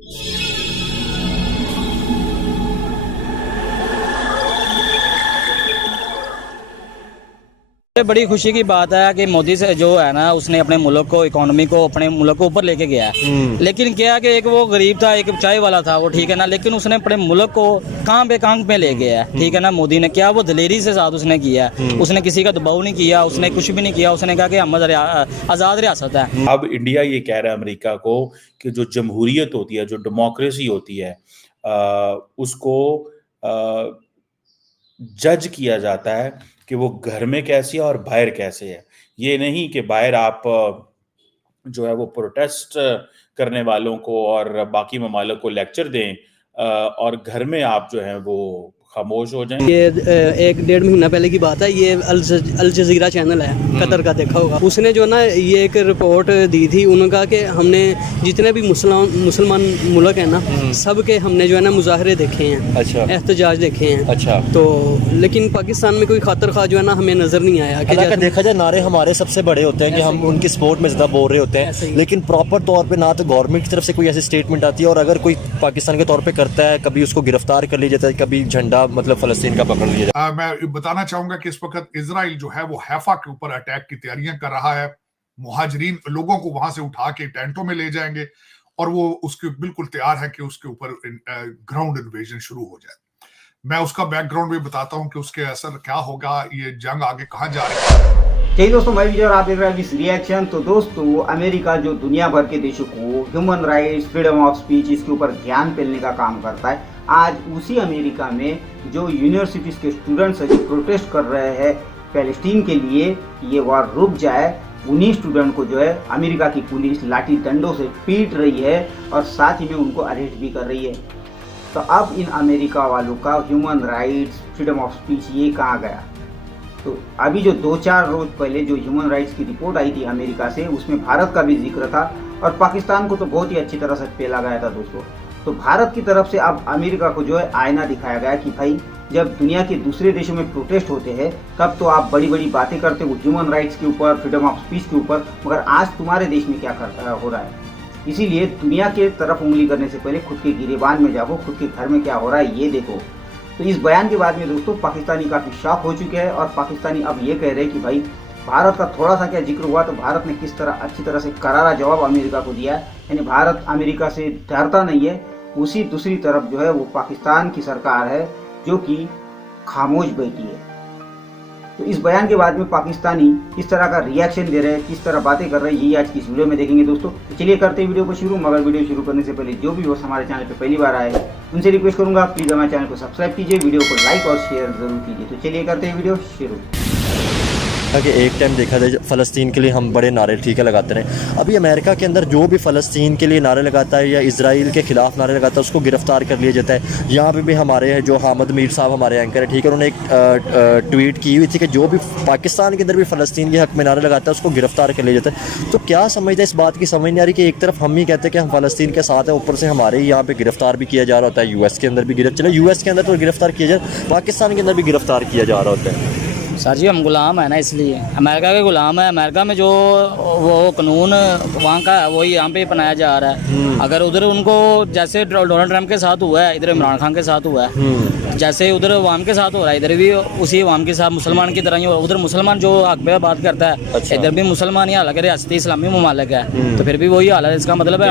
ये बड़ी खुशी की बात है कि मोदी से जो है ना, उसने अपने मुल्क को, इकोनॉमी को, अपने मुल्क को ऊपर लेके गया है। लेकिन क्या कि एक वो गरीब था, एक चाय वाला था वो, ठीक है ना, लेकिन उसने अपने मुल्क को कहाँ पे ले गया है, ठीक है ना। मोदी ने क्या वो दिलेरी से साथ उसने किया है, उसने किसी का दबाव नहीं किया, उसने कुछ भी नहीं किया, उसने कहा कि हम आज़ाद रियासत है। अब इंडिया ये कह रहा है अमेरिका को कि जो जमहूरियत होती है, जो डेमोक्रेसी होती है, उसको जज किया जाता है कि वो घर में कैसी है और बाहर कैसे है। ये नहीं कि बाहर आप जो है वो प्रोटेस्ट करने वालों को और बाकी ममालिक को लेक्चर दें, और घर में आप जो है वो खामोश हो जाएं। ये 1-1.5 महीना पहले की बात है। ये अल जज़ीरा चैनल है, कतर का, देखा होगा। उसने जो ना ये एक रिपोर्ट दी थी, उन्होंने कहा कि हमने जितने भी मुसलमान मुल्क है ना, सब के हमने जो है ना मुजाहरे देखे हैं, अच्छा, एहतजाज देखे हैं। अच्छा। तो लेकिन पाकिस्तान में कोई खातर खा जो है ना हमें नज़र नहीं आया। कि देखा जाए नारे हमारे सबसे बड़े होते हैं कि हम उनकी सपोर्ट में ज़्यादा बोल रहे होते हैं, लेकिन प्रॉपर तौर पे ना तो गवर्नमेंट की तरफ से कोई ऐसी स्टेटमेंट आती है, और अगर कोई पाकिस्तान के तौर पे करता है, कभी उसको गिरफ्तार कर लिया जाता है, कभी झंडा मतलब फ़लस्तीन का पकड़ लिया जाता है। मैं बताना चाहूंगा कि इस वक्त इजराइल जो है वो हैफा के ऊपर अटैक की तैयारियां कर रहा है। मुहाजिरीन लोगों को वहां से उठा के टेंटों में ले जाएंगे और वो उसके बिल्कुल तैयार है कि उसके ऊपर ग्राउंड इन्वेजन शुरू हो जाए। मैं उसका बैकग्राउंड भी बताता हूं कि उसके असर क्या होगा, ये जंग आगे कहां जा रही है। कई दोस्तों, मैं विजय और आप देख रहे हैं विस रिएक्शन। तो दोस्तों, अमेरिका जो दुनिया भर के देशों को human rights, freedom of speech, इसके ऊपर ज्ञान फैलने का काम करता है, आज उसी अमेरिका में जो यूनिवर्सिटीज़ के स्टूडेंट्स हैं, जो प्रोटेस्ट कर रहे हैं पैलेस्टीन के लिए, ये वॉर रुक जाए, उन्हीं स्टूडेंट को जो है अमेरिका की पुलिस लाठी डंडों से पीट रही है और साथ ही में उनको अरेस्ट भी कर रही है। तो अब इन अमेरिका वालों का human rights, freedom of speech, ये कहाँ गया? तो अभी जो 2-4 रोज पहले जो ह्यूमन राइट्स की रिपोर्ट आई थी अमेरिका से, उसमें भारत का भी जिक्र था और पाकिस्तान को तो बहुत ही अच्छी तरह से पेला गया था दोस्तों। तो भारत की तरफ से अब अमेरिका को जो है आईना दिखाया गया कि भाई, जब दुनिया के दूसरे देशों में प्रोटेस्ट होते हैं तब तो आप बड़ी बड़ी बातें करते हो ह्यूमन राइट्स के ऊपर, फ्रीडम ऑफ स्पीच के ऊपर, मगर आज तुम्हारे देश में क्या हो रहा है। इसीलिए दुनिया के तरफ उंगली करने से पहले खुद के गिरेबान में जाओ, खुद के घर में क्या हो रहा है ये देखो। तो इस बयान के बाद में दोस्तों पाकिस्तानी काफ़ी शॉक हो चुके हैं और पाकिस्तानी अब ये कह रहे हैं कि भाई, भारत का थोड़ा सा क्या जिक्र हुआ तो भारत ने किस तरह अच्छी तरह से करारा जवाब अमेरिका को दिया है। यानी भारत अमेरिका से डरता नहीं है। उसी दूसरी तरफ जो है वो पाकिस्तान की सरकार है जो कि खामोश बैठी है। तो इस बयान के बाद में पाकिस्तानी किस तरह का रिएक्शन दे रहे हैं, किस तरह बातें कर रहे हैं, यही आज की इस वीडियो में देखेंगे दोस्तों। तो चलिए करते हैं वीडियो को शुरू। मगर वीडियो शुरू करने से पहले जो भी वो हमारे चैनल पे पहली बार आए हैं उनसे रिक्वेस्ट करूंगा, प्लीज़ हमारे चैनल को सब्सक्राइब कीजिए, वीडियो को लाइक और शेयर जरूर कीजिए। तो चलिए करते हैं वीडियो शुरू। कि एक टाइम देखा जाए फ़लस्तीन के लिए हम बड़े नारे ठीक है लगाते रहे। अभी अमेरिका के अंदर जो भी फ़लस्तीन के लिए नारे लगाता है या इजराइल के ख़िलाफ़ नारे लगाता है उसको गिरफ़्तार कर लिया जाता है। यहाँ पे भी हमारे जो हामिद मीर साहब हमारे एंकर है, ठीक है, उन्होंने एक ट्वीट की हुई थी कि जो भी पाकिस्तान के अंदर भी फ़लस्तीन के हक़ में नारे लगाता है उसको गिरफ़्तार कर लिया जाता है। तो क्या समझते हैं, इस बात की समझ नहीं आ रही कि एक तरफ हम ही कहते हैं कि हम फ़लस्तीन के साथ हैं, ऊपर से हमारे यहाँ पर गिरफ़्तार भी किया जा रहा होता है। US के अंदर भी चलो US के अंदर तो गिरफ़्तार किया जाए, पाकिस्तान के अंदर भी गिरफ़्तार किया जा रहा होता है। सर जी, हम गुलाम है ना, इसलिए अमेरिका के गुलाम है। अमेरिका में जो वो कानून वहाँ का है वही यहाँ पे अपनाया जा रहा है। अगर उधर उनको जैसे डोनाल्ड ट्रंप के साथ हुआ है, इधर इमरान खान के साथ हुआ है, जैसे उधर अवाम के साथ हो रहा है, इधर भी उसी अवाम के साथ मुसलमान की तरह ही हो रहा है। उधर मुसलमान जो हक पे बात करता है, अच्छा, इधर भी मुसलमान ही, हालांकि रियासती इस्लामी ममालिक है तो फिर भी वही हाल है। इसका मतलब है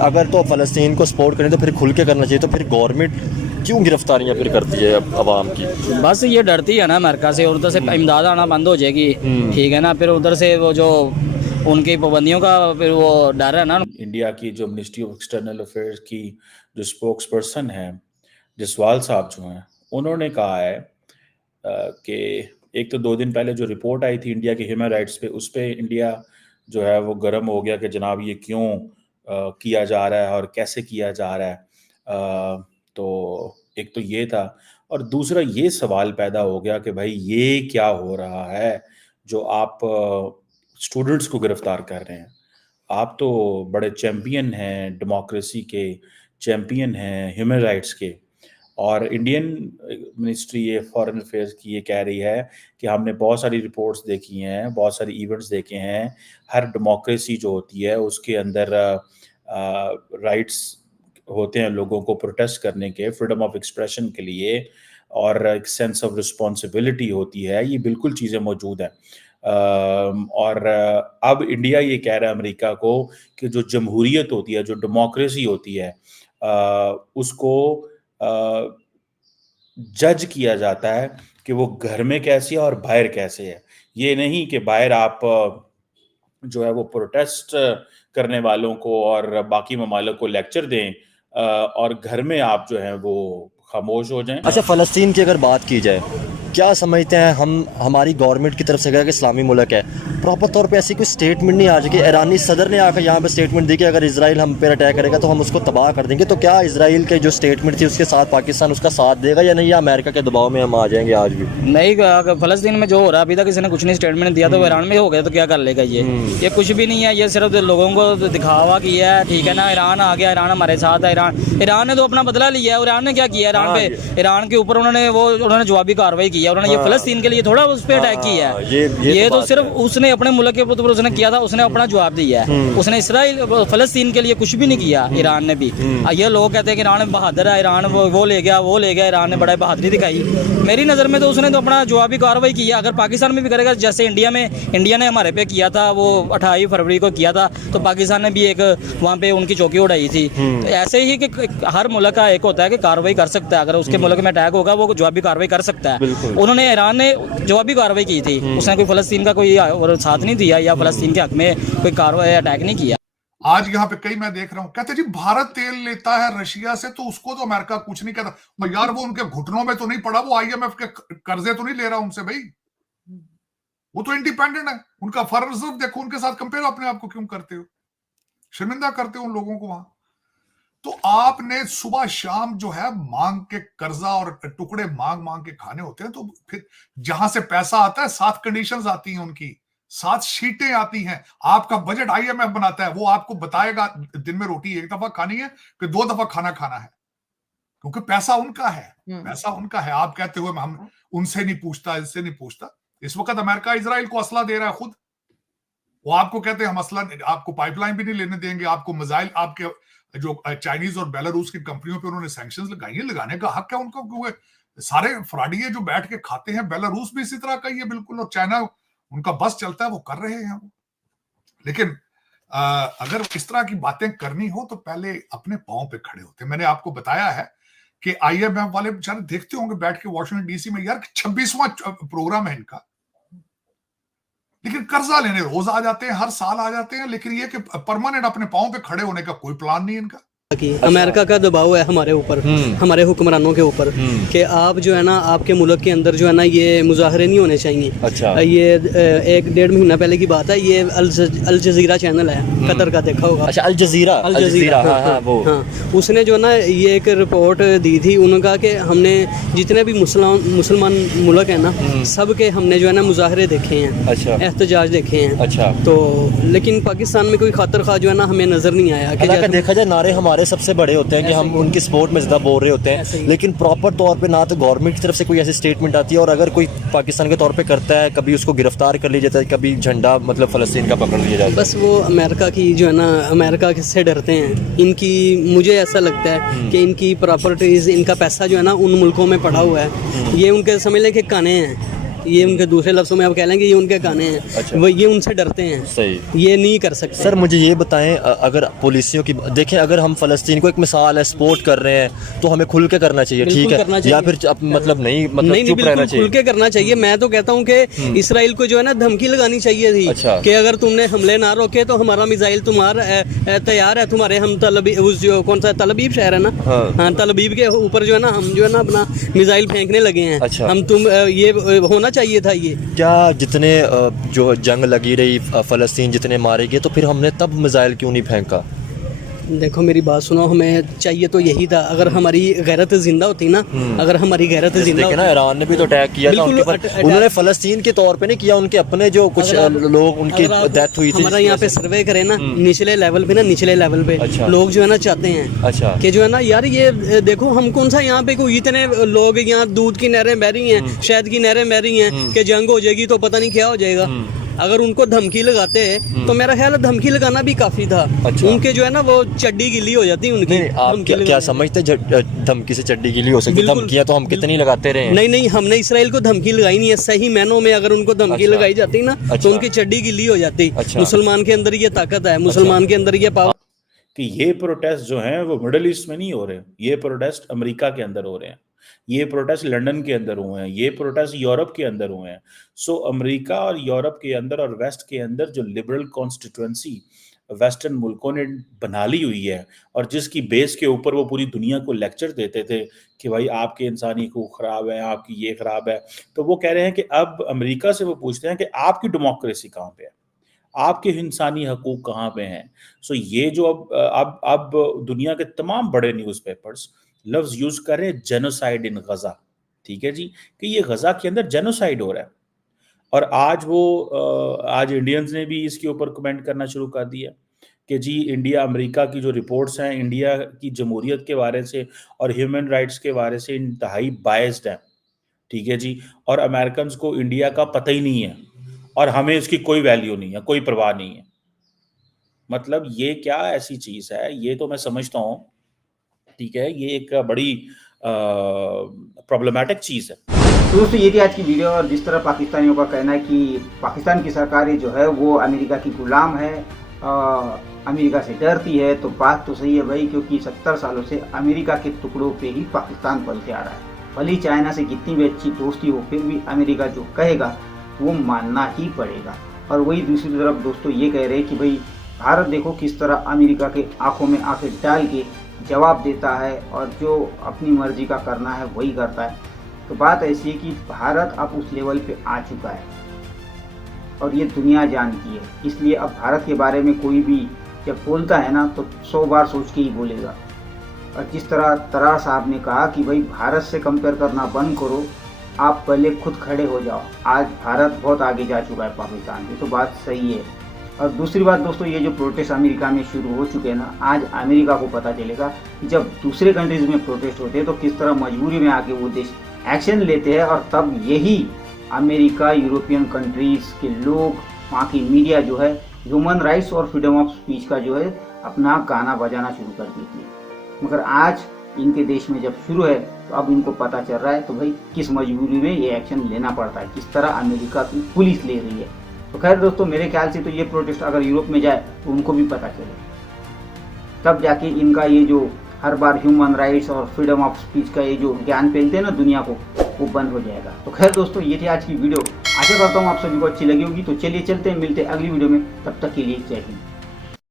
अगर तो फ़लस्तीन को सपोर्ट करें तो फिर खुल के करना चाहिए। तो फिर गवर्नमेंट क्यों गिरफ्तारियां फिर करती है अवाम की? बस ये डरती है ना अमेरिका से, और उधर से इमदाद आना बंद हो जाएगी, ठीक है ना। फिर उधर से वो जो उनकी पाबंदियों का फिर वो डर है ना। इंडिया की जो मिनिस्ट्री ऑफ एक्सटर्नल अफेयर्स की जो स्पोक्स पर्सन है जसवाल साहब जो हैं, उन्होंने कहा है कि एक तो 2 दिन पहले जो रिपोर्ट आई थी इंडिया के ह्यूमन राइट्स पे, उस पर इंडिया जो है वो गर्म हो गया कि जनाब ये क्यों किया जा रहा है और कैसे किया जा रहा है। तो एक तो ये था, और दूसरा ये सवाल पैदा हो गया कि भाई ये क्या हो रहा है जो आप स्टूडेंट्स को गिरफ्तार कर रहे हैं। आप तो बड़े चैम्पियन हैं, डेमोक्रेसी के चैम्पियन हैं, ह्यूमन राइट्स के, और इंडियन मिनिस्ट्री फॉरेन अफेयर्स की ये कह रही है कि हमने बहुत सारी रिपोर्ट्स देखी हैं, बहुत सारी इवेंट्स देखे हैं। हर डेमोक्रेसी जो होती है उसके अंदर राइट्स होते हैं लोगों को प्रोटेस्ट करने के, फ्रीडम ऑफ एक्सप्रेशन के लिए, और एक सेंस ऑफ रिस्पॉन्सिबिलिटी होती है, ये बिल्कुल चीज़ें मौजूद हैं। और अब इंडिया ये कह रहा है अमेरिका को कि जो जमहूरियत होती है, जो डेमोक्रेसी होती है, उसको जज किया जाता है कि वो घर में कैसी है और बाहर कैसे है। ये नहीं कि बाहर आप जो है वो प्रोटेस्ट करने वालों को और बाकी ममालिक को लेक्चर दें, और घर में आप जो है वो खामोश हो जाएं। अच्छा, फ़लस्तीन की अगर बात की जाए, क्या समझते हैं हम, हमारी गवर्नमेंट की तरफ से अगर इस्लामी मुल्क है, प्रॉपर तौर पे ऐसी कोई स्टेटमेंट नहीं आ चुकी? ईरानी सदर ने आकर यहाँ पे स्टेटमेंट दी कि अगर इजराइल हम पर अटैक करेगा तो हम उसको तबाह कर देंगे। तो क्या इजराइल के जो स्टेटमेंट थी उसके साथ पाकिस्तान उसका साथ देगा या नहीं, या अमेरिका के दबाव में हम आ जाएंगे आज भी? नहीं, फ़लस्तीन में जो हो रहा है अभी तक किसी ने कुछ नहीं स्टेटमेंट दिया, तो ईरान में हो गया तो क्या कर लेगा ये कुछ भी नहीं है, ये सिर्फ लोगों को दिखावा किया है, ठीक है ना। ईरान आ गया, ईरान हमारे साथ है, ईरान ने तो अपना बदला लिया है। और ईरान ने क्या किया, ईरान के ऊपर उन्होंने जवाबी कार्रवाई की है। उन्होंने ये फ़लस्तीन के लिए थोड़ा उस पर अटैक किया है। ये तो सिर्फ उसने अपने मुल्क के ऊपर उसने किया था, उसने अपना जवाब दिया है। उसने इसराइल फ़लस्तीन के लिए कुछ भी नहीं किया, ईरान ने भी। ये लोग कहते हैं कि ईरान बहादुर है, ईरान वो ले गया, ईरान ने बड़ा बहादुरी दिखाई। मेरी नज़र में तो उसने तो अपना जवाबी कार्रवाई किया। अगर पाकिस्तान में भी करेगा, जैसे इंडिया ने हमारे पे किया था, वो 28 फरवरी को किया था, तो पाकिस्तान ने भी एक वहाँ पे उनकी चौकी उड़ाई थी। तो ऐसे ही कि हर मुल्क का एक होता है कि कार्रवाई कर सकता है, अगर उसके मुल्क में अटैक होगा वो जवाबी कार्रवाई कर सकता है। उन्होंने, ईरान ने जवाबी कार्रवाई की थी, उसने कोई फ़लस्तीन का कोई साथ नहीं दिया या फ़लस्तीन के हक में कोई कार्रवाई अटैक नहीं किया। आज यहाँ पे कई मैं देख रहा हूँ कहते जी भारत तेल लेता है रशिया से, तो उसको तो अमेरिका कुछ नहीं कहता। यार वो उनके घुटनों में तो नहीं पड़ा, वो IMF के कर्जे तो नहीं ले रहा उनसे भाई, वो तो इंडिपेंडेंट है। उनका फॉरेन रिजर्व देखो, उनके साथ कंपेयर अपने आप को क्यों करते हो, शर्मिंदा करते हो उन लोगों को वहां। तो आपने सुबह शाम जो है मांग के कर्जा और टुकड़े मांग के खाने होते हैं। तो फिर जहां से पैसा आता है, 7 कंडीशंस आती हैं उनकी, 7 शीटें आती हैं। आपका बजट IMF बनाता है, वो आपको बताएगा दिन में रोटी 1 दफा खानी है कि 2 दफा खाना खाना है, क्योंकि पैसा उनका है, पैसा उनका है। आप कहते हुए हम उनसे नहीं पूछता, इससे नहीं पूछता। इस वक्त अमेरिका इजराइल को असला दे रहा है खुद। वो आपको कहते हैं हम असला, आपको पाइपलाइन भी नहीं लेने देंगे, आपको मिसाइल, आपके जो चाइनीज और बेलारूस की कंपनियों पे उन्होंने सैंक्शंस लगाई है, लगाने का हक है उनका, क्योंकि सारे फ्रॉडिये जो बैठ के खाते हैं, बेलारूस भी इसी तरह का ही है बिल्कुल, और चाइना उनका बस चलता है, वो कर रहे हैं वो। लेकिन अगर इस तरह की बातें करनी हो तो पहले अपने पांव पे खड़े होते। मैंने आपको बताया है कि IMF वाले बेचारे देखते होंगे बैठ के वॉशिंगटन DC में, यार 26वां प्रोग्राम है इनका, लेकिन कर्जा लेने रोज आ जाते हैं, हर साल आ जाते हैं, लेकिन ये कि परमानेंट अपने पांव पे खड़े होने का कोई प्लान नहीं इनका। कि अमेरिका का दबाव है हमारे ऊपर, हमारे हुक्मरानों के ऊपर, कि आप जो है ना, आपके मुल्क के अंदर जो है ना ये मुजाहरे नहीं होने चाहिए। अच्छा। ये 1-1.5 महीना पहले की बात है, ये अल जजीरा चैनल है, कतर का, देखा होगा। अच्छा, अल जजीरा, हाँ, वो उसने जो ना ये एक रिपोर्ट दी थी, उन्होंने कहा कि हमने जितने भी मुसलमान मुल्क है ना, सब के हमने जो है ना मुजाहरे देखे हैं, अच्छा, एहतजाज देखे हैं। अच्छा। तो लेकिन पाकिस्तान में कोई खातर खा जो है ना हमें नजर नहीं आया। कि देखा जाए नारे हमारे सबसे बड़े होते हैं कि हम उनकी सपोर्ट में ज़्यादा बोल रहे होते हैं, लेकिन प्रॉपर तौर पे ना तो गवर्नमेंट की तरफ से कोई ऐसी स्टेटमेंट आती है, और अगर कोई पाकिस्तान के तौर पे करता है, कभी उसको गिरफ्तार कर लिया जाता है, कभी झंडा मतलब फ़लस्तीन का पकड़ लिया जाता है। बस वो अमेरिका की जो है ना, अमेरिका से डरते हैं। इनकी, मुझे ऐसा लगता है कि इनकी प्रॉपर्टीज़, इनका पैसा जो है ना उन मुल्कों में पड़ा हुआ है। ये उनके समझ लें कि काने हैं, ये उनके दूसरे लफ्ज़ों में आप कह लेंगे ये उनके काने हैं। अच्छा। वो ये उनसे डरते हैं, सही, ये नहीं कर सकते। सर मुझे ये बताएं, अगर पॉलिसियों की देखें, अगर हम फ़लस्तीन को एक मिसाल है सपोर्ट कर रहे हैं तो हमें खुल के करना चाहिए, ठीक है, या फिर मतलब नहीं, मतलब चुप रहना चाहिए? खुल के करना चाहिए। मैं तो कहता हूँ कि इसराइल को जो है ना धमकी लगानी चाहिए थी। अच्छा। कि अगर तुमने हमले ना रोके तो हमारा मिसाइल तुम्हारा तैयार है, तुम्हारे हम उस जो कौन सा तलबीब शहर है ना, हाँ, तलबीब के ऊपर जो है ना हम जो है ना अपना मिसाइल फेंकने लगे हैं। अच्छा। हम ये होना चाहिए था। ये क्या जितने जो जंग लगी रही, फ़लस्तीन जितने मारे गए, तो फिर हमने तब मिसाइल क्यों नहीं फेंका? देखो मेरी बात सुनो, हमें चाहिए तो यही था। अगर हमारी गैरत जिंदा होती ना, अगर हमारी गैरत जिंदा होती ना, ईरान ने भी तो अटैक किया था उनके पर, उन्होंने फ़लस्तीन के तौर पे नहीं किया, उनके अपने जो कुछ लोग, उनकी डेथ हुई थी। हमारा यहाँ पे सर्वे करें ना, निचले लेवल पे ना, निचले लेवल पे लोग जो है ना चाहते हैं, अच्छा, कि जो है ना यार ये देखो हम कौन सा यहाँ पे कोई इतने लोग यहाँ दूध की नहरें बह रही हैं, शहद की नहरें बह रही हैं, कि जंग हो जाएगी तो पता नहीं क्या हो जाएगा। अगर उनको धमकी लगाते हैं तो मेरा ख्याल है धमकी लगाना भी काफी था। अच्छा। उनके जो है ना वो चड्डी गिल्ली हो जाती उनकी। नहीं, आप धमकी क्या लगाने से। समझते धमकी से चड्डी गिली हो सकती है? बिल्कुल। धमकियां तो हम कितनी लगाते रहे हैं। नहीं, हमने इसराइल को धमकी लगाई नहीं है। सही मायनों में अगर उनको धमकी अच्छा। लगाई जाती ना अच्छा। तो उनकी चड्डी गिल्ली हो जाती। अच्छा। मुसलमान के अंदर ये ताकत है, मुसलमान के अंदर ये पावर। कि ये प्रोटेस्ट जो हैं वो मिडिल ईस्ट में नहीं हो रहे, ये प्रोटेस्ट अमेरिका के अंदर हो रहे हैं, ये प्रोटेस्ट लंदन के अंदर हुए हैं, ये प्रोटेस्ट यूरोप के अंदर हुए हैं। सो अमेरिका और यूरोप के अंदर और वेस्ट के अंदर जो लिबरल कॉन्स्टिट्यूएंसी वेस्टर्न मुल्कों ने बना ली हुई है और जिसकी बेस के ऊपर वो पूरी दुनिया को लेक्चर देते थे कि भाई आपके इंसानी हकूक खराब है, आपकी ये खराब है, तो वो कह रहे हैं कि अब अमेरिका से वो पूछते हैं कि आपकी डेमोक्रेसी कहाँ पे है, आपके इंसानी हकूक कहाँ पे हैं। सो ये जो अब दुनिया के तमाम बड़े न्यूज़पेपर्स लफ्ज़ यूज़ कर रहे हैं जेनोसाइड इन गज़ा, ठीक है जी, कि ये गज़ा के अंदर जेनोसाइड हो रहा है। और आज इंडियंस ने भी इसके ऊपर कमेंट करना शुरू कर दिया कि जी इंडिया अमेरिका की जो रिपोर्ट्स हैं इंडिया की जमहूरियत के बारे से और ह्यूमन राइट्स के बारे से इंतहाई बायस्ड हैं, ठीक है जी, और अमेरिकन को इंडिया का पता ही नहीं है और हमें इसकी कोई वैल्यू नहीं है, कोई परवाह नहीं है। मतलब ये क्या ऐसी चीज़ है, ये तो मैं समझता हूँ, ठीक है, ये एक बड़ी प्रॉब्लमेटिक चीज़ है। तो दोस्तों ये थी आज की वीडियो। और जिस तरह पाकिस्तानियों का कहना है कि पाकिस्तान की सरकार जो है वो अमेरिका की गुलाम है, अमेरिका से डरती है, तो बात तो सही है भाई, क्योंकि 70 सालों से अमेरिका के टुकड़ों पे ही पाकिस्तान पलते आ रहा है। भले चाइना से कितनी भी अच्छी दोस्ती हो, फिर भी अमेरिका जो कहेगा वो मानना ही पड़ेगा। और वही दूसरी तरफ दोस्तों ये कह रहे हैं कि भाई भारत देखो किस तरह अमेरिका के आंखों में आंखें डाल के जवाब देता है और जो अपनी मर्जी का करना है वही करता है। तो बात ऐसी है कि भारत अब उस लेवल पे आ चुका है और ये दुनिया जानती है, इसलिए अब भारत के बारे में कोई भी जब बोलता है ना तो 100 बार सोच के ही बोलेगा। और जिस तरह तरार साहब ने कहा कि भाई भारत से कंपेयर करना बंद करो, आप पहले खुद खड़े हो जाओ। आज भारत बहुत आगे जा चुका है पाकिस्तान की, तो बात सही है। और दूसरी बात दोस्तों, ये जो प्रोटेस्ट अमेरिका में शुरू हो चुके हैं ना, आज अमेरिका को पता चलेगा कि जब दूसरे कंट्रीज में प्रोटेस्ट होते हैं तो किस तरह मजबूरी में आके वो देश एक्शन लेते हैं। और तब यही अमेरिका, यूरोपियन कंट्रीज के लोग, वहाँ की मीडिया जो है ह्यूमन राइट्स और फ्रीडम ऑफ स्पीच का जो है अपना गाना बजाना शुरू कर देती है। मगर आज इनके देश में जब शुरू है तो अब इनको पता चल रहा है तो भाई किस मजबूरी में ये एक्शन लेना पड़ता है, किस तरह अमेरिका की पुलिस ले रही है। तो खैर दोस्तों, मेरे ख्याल से तो ये प्रोटेस्ट अगर यूरोप में जाए तो उनको भी पता चले, तब जाके इनका ये जो हर बार ह्यूमन राइट्स और फ्रीडम ऑफ स्पीच का ये जो ज्ञान फैलते हैं ना दुनिया को, वो बंद हो जाएगा। तो खैर दोस्तों, ये थी आज की वीडियो। आशा करता हूँ आप सभी को अच्छी लगी होगी। तो चलिए चलते हैं, मिलते हैं अगली वीडियो में, तब तक के लिए जय हिंद।